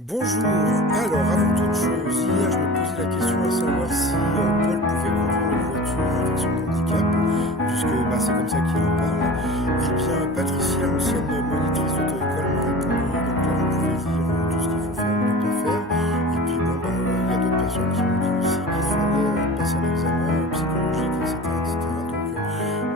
Bonjour, alors avant toute chose, hier je me posais la question à savoir si Paul pouvait conduire une voiture avec son handicap, puisque c'est comme ça qu'il en parle. Eh bien, Patricia, l'ancienne monitrice d'auto-école, m'a répondu, donc là vous pouvez lire tout ce qu'il faut faire ou ne pas faire. Et puis bon, il y a d'autres personnes qui m'ont dit aussi qu'il fallait passer un examen psychologique, etc. etc.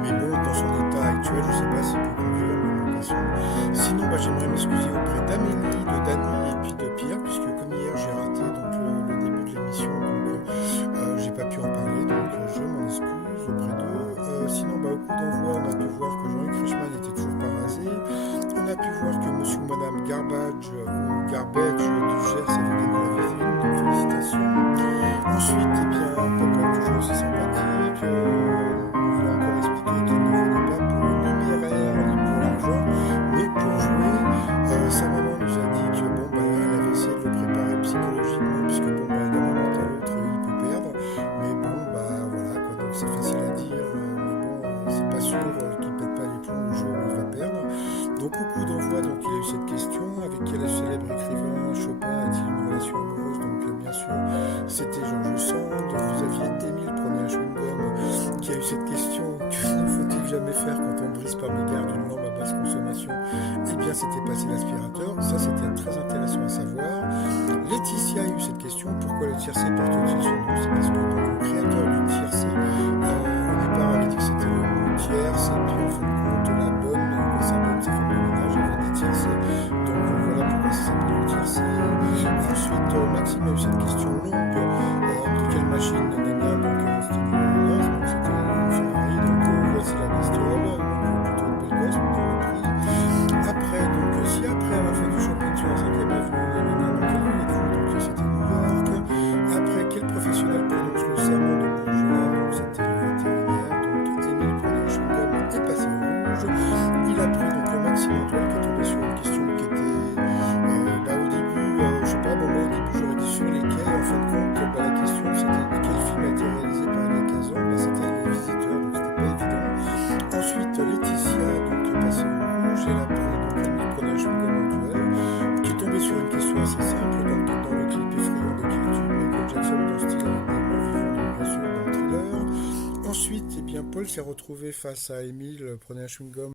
Mais bon, dans son état actuel, je ne sais pas s'il peut conduire, mais bon, passons. Sinon, j'aimerais m'excuser auprès d'Amélie, de Dany et puis de Pierre, puisque comme hier j'ai raté le début de l'émission, donc j'ai pas pu en parler, donc je m'en excuse auprès d'eux. Sinon, au coup d'envoi, on a pu voir que Jean-Luc Reichmann n'était toujours pas rasé. On a pu voir que monsieur ou madame Garbage ou Garbage du Gers avait gagné la vitrine, donc félicitations. Ensuite, Papa est toujours aussi sympathique. Il a encore expliqué qu'il ne venait pas pour le numéraire ni pour l'argent, mais pour jouer. Sa maman nous a dit que elle avait essayé de le préparer psychologiquement, puisque d'un moment à l'autre il peut perdre. Mais voilà quoi, donc c'est facile à dire, mais c'est pas sûr qu'il pète pas les plombs le jour où il va perdre. Donc au coup d'envoi, il a eu cette question avec quel célèbre écrivain Chopin a-t-il une relation amoureuse. Donc bien sûr c'était Georges Sand. Vous aviez Émile, prenez un chewing-gum, qui a eu cette question: que faut-il jamais faire quand on brise par mégarde une lampe à basse consommation? Eh bien c'était passer l'aspirateur. Ça c'était très intéressant à savoir. Laetitia a eu cette question: pourquoi le tiercé porte-t-il son nom? C'est parce que le créateur du tiercé au départ avait dit que c'était le mot tierce, et puis en fin de compte la bonne, sa bonne, sa femme de ménage avait dit tiercé, donc voilà pourquoi ça s'appelle le tiercé. Ensuite Maxime a eu cette question longue: de quelle machine gna donc c'était du Renault, donc c'était une Ferrari, donc voici la bestiole, donc plutôt une belle gosse, on aurait pris. Après, si après on a fait du shopping sur la 5ème avenue, dans quelle ville êtes-vous? Donc c'était New York. Après, quel professionnel prononce le serment de bourgeois? Donc c'était le vétérinaire. Donc Émile prenait un chewing-gum et passait au rouge. Il a pris Maxime Antoine qui est tombé sur une question qui était au début, je sais pas, moi au début j'aurais dit sur les quais. En fin de compte, la question c'était quel film a été réalisé par Elia Kazan. C'était Les Visiteurs, donc c'était pas évident. Ensuite, Laetitia qui est passée au rouge. Elle a pris Émile prenait un chewing-gum en duel, qui est tombé sur une question assez simple. Donc dans le clip effrayant de Kiltube, Michael Jackson dans style avec des morts vivants, donc bien sûr dans le thriller. Ensuite, Paul s'est retrouvé face à Émile prenait un chewing-gum